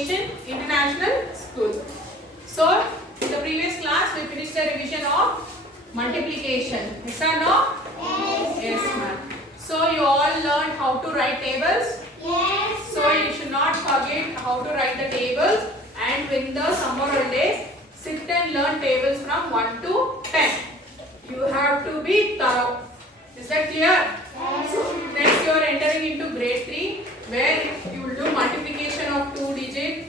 Asian International School. So, in the previous class, we finished the revision of multiplication. Yes or no? Yes. Yes, ma'am. So, you all learned how to write tables? Yes. So, you should not forget how to write the tables, and in the summer holidays, sit and learn tables from 1 to 10. You have to be thorough. Is that clear? Yes. So, next you are entering into grade 3, where you will do multiplication of 2 digits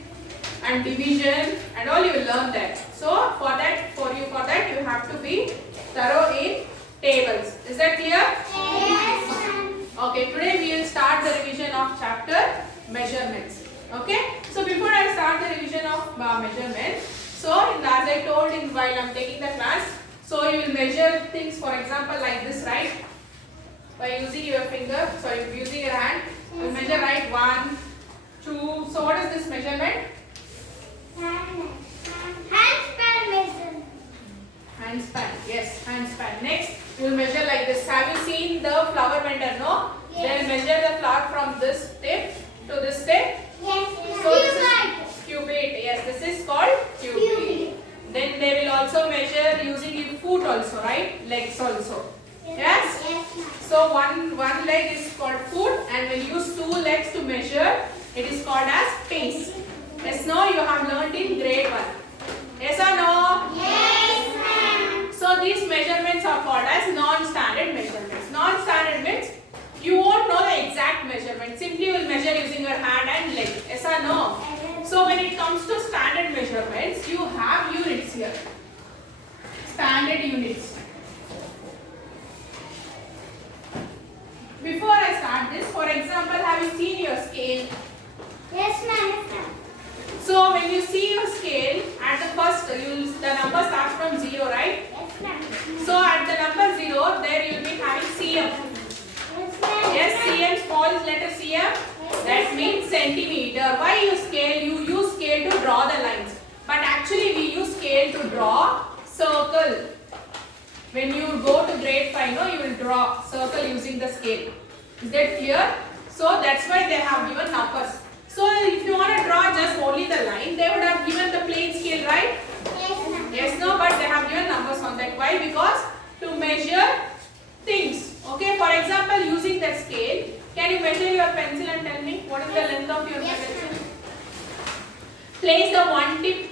and division and all. You will learn that. So, for that you have to be thorough in tables. Is that clear? Yes. Okay, today we will start the revision of chapter measurements. Okay, so before I start the revision of measurements, so as I told while I am taking the class, so you will measure things, for example, like this, right? By using your finger, sorry, using your hand, you will measure, right? 1, 2. So what is this measurement? Handspan measurement. Handspan. Yes, handspan. Next, you will measure like this. Have you seen the flower vendor? No? Yes. They will measure the flower from this tip to this tip. Yes. So this is cubit. Yes, this is called cubit. Then they will also measure using your foot also, right? Legs also. Yes? Yes. So one leg is called foot, and when you use 2 legs to measure, it is called as pace. Yes, no? You have learned in grade 1. Yes or no? Yes, ma'am. So these measurements are called as non-standard measurements. Non-standard means you won't know the exact measurement. Simply you will measure using your hand and leg. Yes or no? So when it comes to standard measurements, you have units here. Standard units. Before I start this, for example, have you seen your scale? Yes, ma'am. So when you see your scale, at the first, the number starts from 0, right? Yes, ma'am. So at the number 0, there you will be having cm. Yes, ma'am. Yes, cm, small letter cm. That means centimeter. Why you scale? You use scale to draw the lines. But actually we use scale to draw circle. When you go to grade 5, no, you will draw circle using the scale. Is that clear? So that's why they have given numbers. So if you want to draw just only the line, they would have given the plain scale, right? Yes, ma'am. Yes, no, but they have given numbers on that. Why? Because to measure things. Okay, for example, using that scale, can you measure your pencil and tell me what is the length of your Yes, pencil? Place the one tip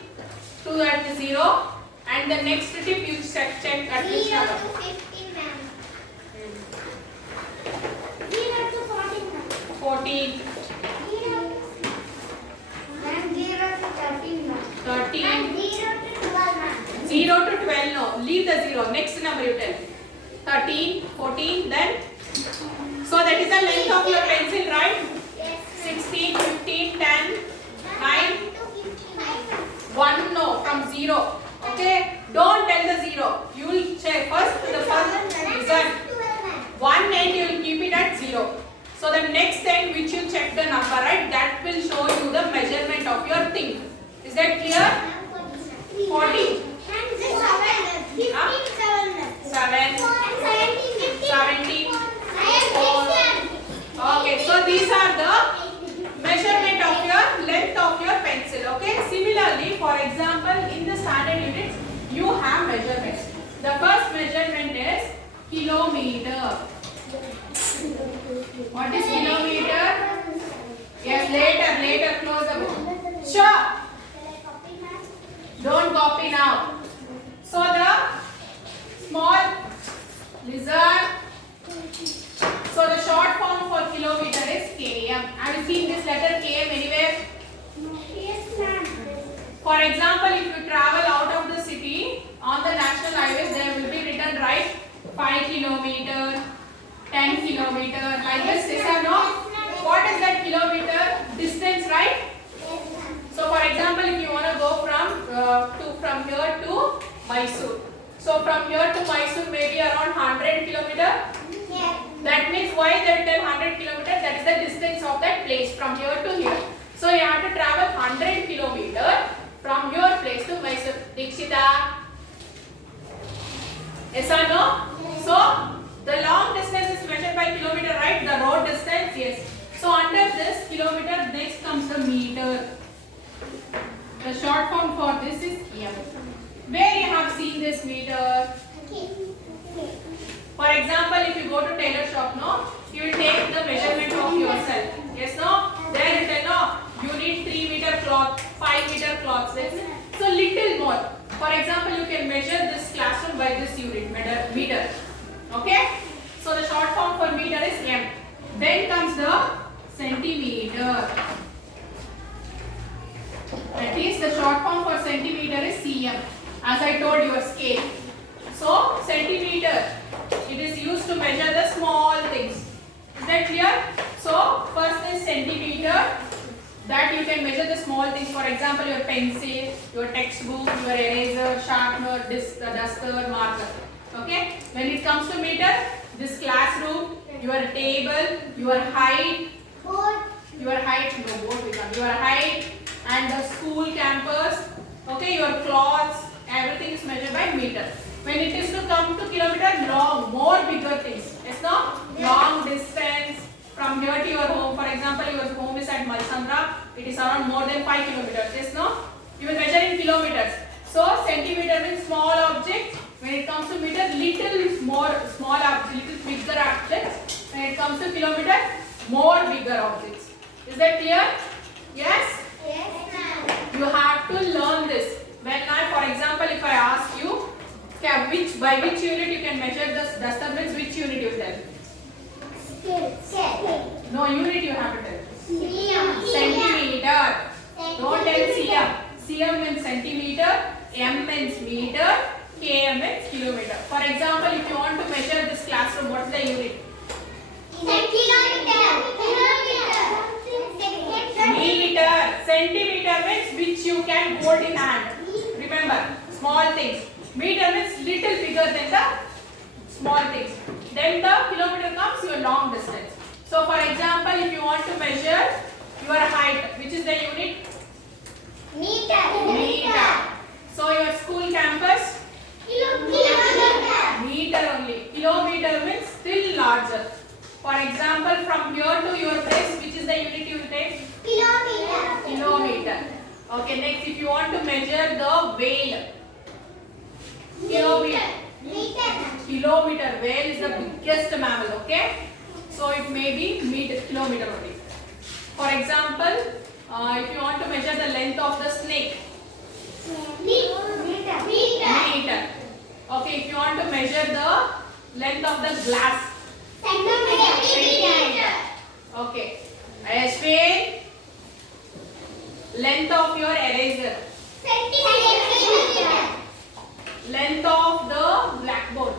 to at the 0, and the next tip you check at which 0 number. to 15, ma'am. 0 to 14, ma'am. 14, 0 ma'am, 0 to 13, ma'am. 13, Ma'am, 0 to 12, ma'am. 0 to 12, no, leave the 0, next number you tell. 13, 14, then, so that is the length of your pencil, right? Yes, 16, 15, 10, 9, to 55, ma'am. 1, no, from 0. Okay, don't tell the 0. You will check first the first result. 1 end you will keep it at 0. So the next end which you check the number, right, that will show you the measurement of your thing. Is that clear? 40. 7, 17, 4. Okay, so these are the measurement of your length of your pencil. Okay, similarly, for example, in the standard units, you have measurements. The first measurement is kilometer. What is kilometer? Yes, later, close the book. Sure. Don't copy now. So the small lizard. So the short form for kilometer is km. Have you seen this letter km anywhere? Yes, ma'am. For example, if you travel out of the city on the national highways, there will be written, right, 5 kilometer, 10 kilometer, like this. Yes or no? What is that kilometer? Distance, right? Yes, ma'am. So for example, if you want to go from here to Mysore. So from here to Mysore maybe around 100 kilometer. Yes. That means why they tell 100 kilometers? That is the distance of that place from here to here. So you have to travel 100 kilometers from your place to Mysore. Dikshita? Yes or no? Yes. So the long distance is measured by kilometer, right? The road distance, yes. So under this kilometer, next comes the meter. short form for this is m. Where you have seen this meter? For example, if you go to tailor shop, no, you will take the measurement of yourself. Yes, no? There you tell, no, you need 3 meter cloth, 5 meter cloth. So little more. For example, you can measure this classroom by this unit meter. Okay? So the short form for meter is m. Then comes the centimeter. That is the short form for centimeter is cm. As I told you, a scale. So centimeter, it is used to measure the small things. Is that clear? So first is centimeter. That you can measure the small things. For example, your pencil, your textbook, your eraser, sharpener, duster, marker. Okay? When it comes to meter, this classroom, your table, your height, your height and the school campus, okay, your clothes, everything is measured by meter. When it is to come to kilometer, long, more bigger things. Yes, no? Long distance from here to your home. For example, your home is at Malsandra. It is around more than 5 kilometers. Yes, no? You will measure in kilometers. So centimeter means small object. When it comes to meter, little more small object, little bigger objects. When it comes to kilometer, more bigger objects. Is that clear? Yes? Yes, ma'am. You have to learn this. When for example, if I ask you, by which unit you can measure this duster means which unit you tell? Scale. No, unit you have to tell. Centimeter. Centimeter. Don't tell cm. Cm means centimeter, m means meter, km means kilometer. For example, if you want to measure this classroom, what is the unit? Meter. Centimeter means which you can hold in hand. Remember, small things. Meter means little bigger than the small things. Then the kilometer comes your long distance. So for example, if you want to measure your height, which is the unit? Meter. So your school campus? Meter only. Kilometer means still larger. For example, from here to your place, which is the unit you will take? Kilometer. Okay, next if you want to measure the whale. Kilometer. Whale is the biggest mammal, okay? So it may be kilometer only. For example, if you want to measure the length of the snake. Meter. Okay, if you want to measure the length of the glass. Centimeter. Okay. Ashwin, length of your eraser. Centimeter. Length of the blackboard.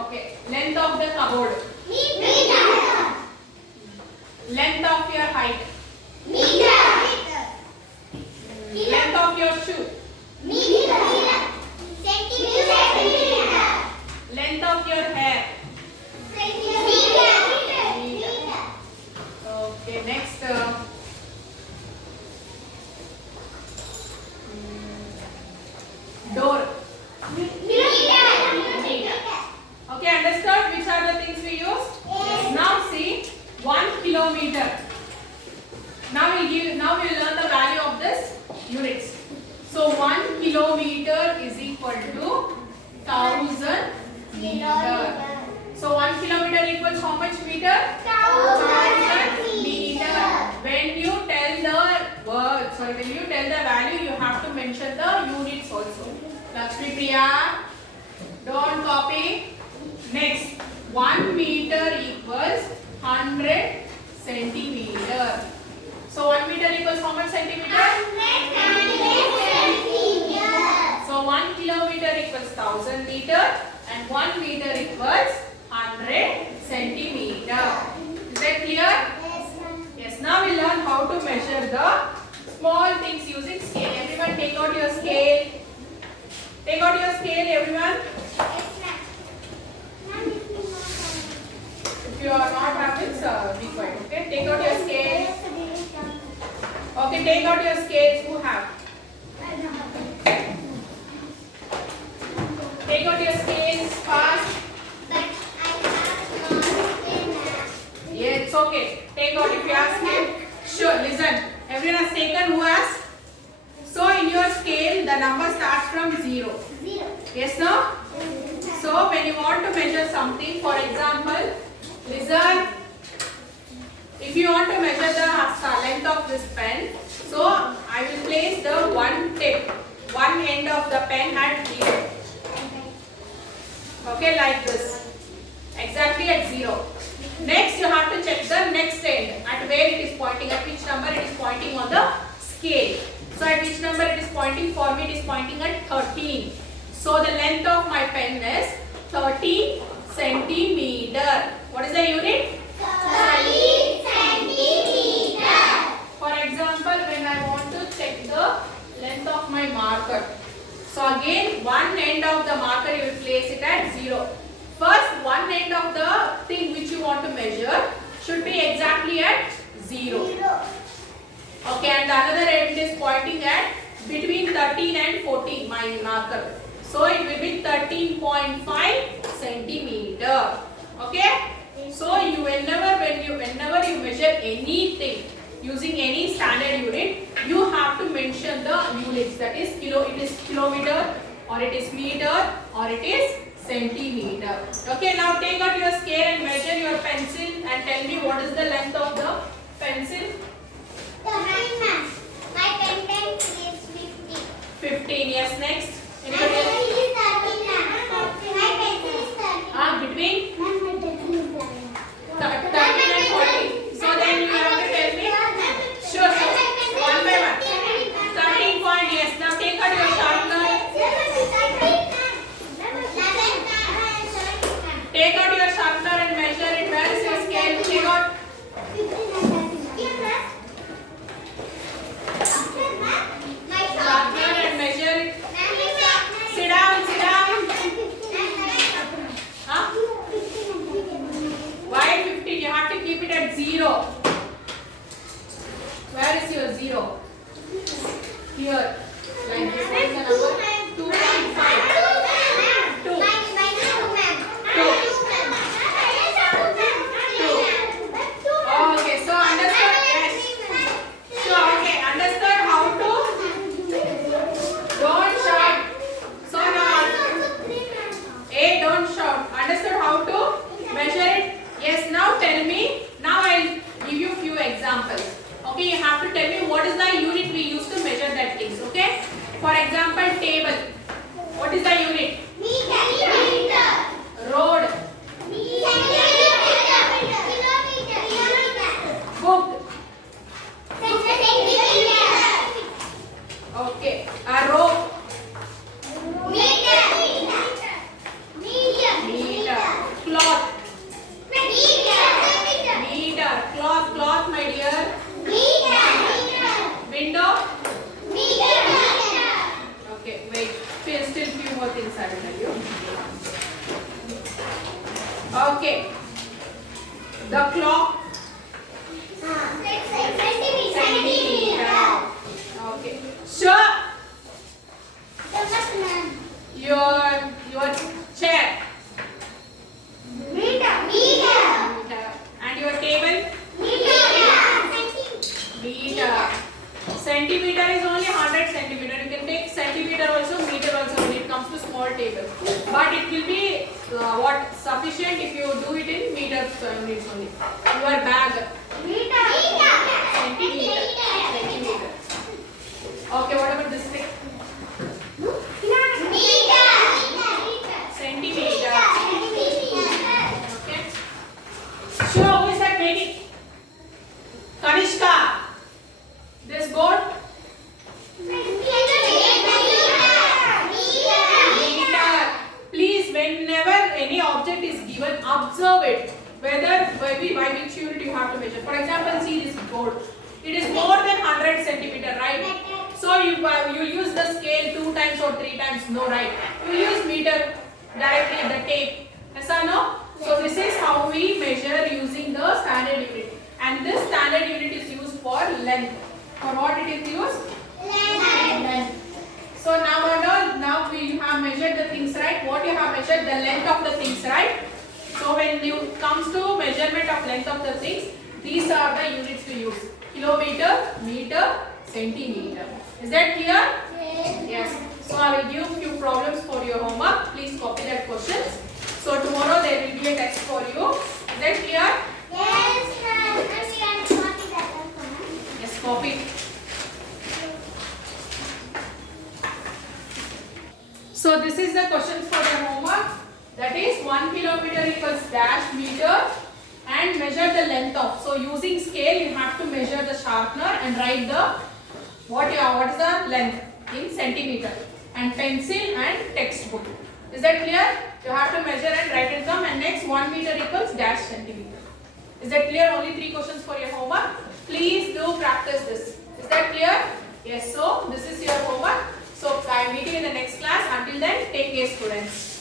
Okay. Length of the cupboard. Length of your height. Length of your shoe. Length of your hair. Okay, next. Door. Okay, understood which are the things we used? Yes. Now see 1 kilometer. Now we'll learn the value of this units. So 1 kilometer is equal to 1000 meter. So 1 kilometer equals how much meter? 1000 meter. When you tell the value, you have to mention the units also. Lakshmi Priya, don't copy. Next, 1 meter equals 100 centimeter. So 1 meter equals how much centimeter? So 1 kilometer equals 1000 meter and 1 meter equals 100 centimeter. Is that clear? Yes. Now we learn how to measure the small things using scale. Everyone take out your scale. Take out your scale, everyone. If you are not having, be quiet. Okay. Take out your scales. Okay. Take out your scales. Who have? Take out your scales fast. But I have not. Yeah, it's okay. Take out if you have scales. the number starts from 0. 0. Yes, no? So when you want to measure something, for example, listen. If you want to measure the length of this pen, so I will place the one end of the pen at 0. Okay, like this. Exactly at 0. Next, you have to check the next end, at where it is pointing, at which number it is pointing on the scale. So at which number it is pointing, for me it is pointing at 13. So the length of my pen is 13 centimeter. What is the unit? 30 centimeter. For example, when I want to check the length of my marker. So again, one end of the marker you will place it at 0. First, one end of the thing which you want to measure should be exactly at 0. Okay, and the another end is pointing at between 13 and 14, my marker. So it will be 13.5 centimeter. Okay? So whenever you measure anything using any standard unit, you have to mention the units. That is it is kilometer, or it is meter, or it is centimeter. Okay, now take out your scale and measure your pencil and tell me what is the length of the pencil. 13, ma'am. My pen is 50. 15. Yes, next. My Anybody else? pencil is 13, ma'am. My pencil is 13. Between Ma'am, my pencil is 11. 13 and 14. So then you have to tell me. Sure, one by one. 13 point. Yes. Now take out your sharpener. Take out your sharpener and measure it. Where is your scale? Take out. Sharpener and measure it. Sit down. Sit down. Huh? Why 15? You have to keep it at 0. Where is your 0? Here. Like this. What is the number? 2.5. Okay, so understood? Yes. So, okay, understood how to? Don't shout. So now, A, don't shout. Understood how to measure it? Yes, now tell me. Now I'll give you few examples. Okay, you have to tell me what is the unit we use to measure that things. Okay? For example, table. What is the unit? Road. Book. Okay. A rope. Meter. Cloth. Meter. Cloth, my dear. Window. Okay, wait. Still few more things I will tell you. Okay. The clock. Centimeter. Okay. Sure. Your chair. Meter. And your table. Meter. Centimeter is only 100 centimeter. You can take centimeter also, meter also when it comes to small table. But it will be sufficient if you do it in meters units only. Your bag. Centimeter. Okay, what about this thing? Centimeter. Okay. Sure, who is that making? Kanishka. This board? Meter. Please, whenever any object is given, observe it. By which unit you have to measure. For example, see this board. It is more than 100 centimeter, right? So you use the scale 2 times or 3 times. No, right? You use meter directly, the tape. Yes or no? So this is how we measure using the standard unit. And this standard unit is used for length. For what it is used? Length. So now we have measured the things, right? What you have measured? The length of the things, right? So when it comes to measurement of length of the things, these are the units we use. Kilometer, meter, centimeter. Is that clear? Yes. Yes. So I will give few problems for your homework. Please copy that questions. So tomorrow there will be a test for you. Is that clear? Yes, ma'am. And we can copy that also, ma'am. Yes, copy. So this is the questions for your homework. That is 1 kilometer equals dash meter and measure the length of. So using scale you have to measure the sharpener and write the what is the length in centimeter, and pencil and textbook. Is that clear? You have to measure and write it down, and next 1 meter equals dash centimeter. Is that clear? Only 3 questions for your homework. Please do practice this. Is that clear? Yes. So this is your homework. So I am meeting in the next class. Until then, take care, students.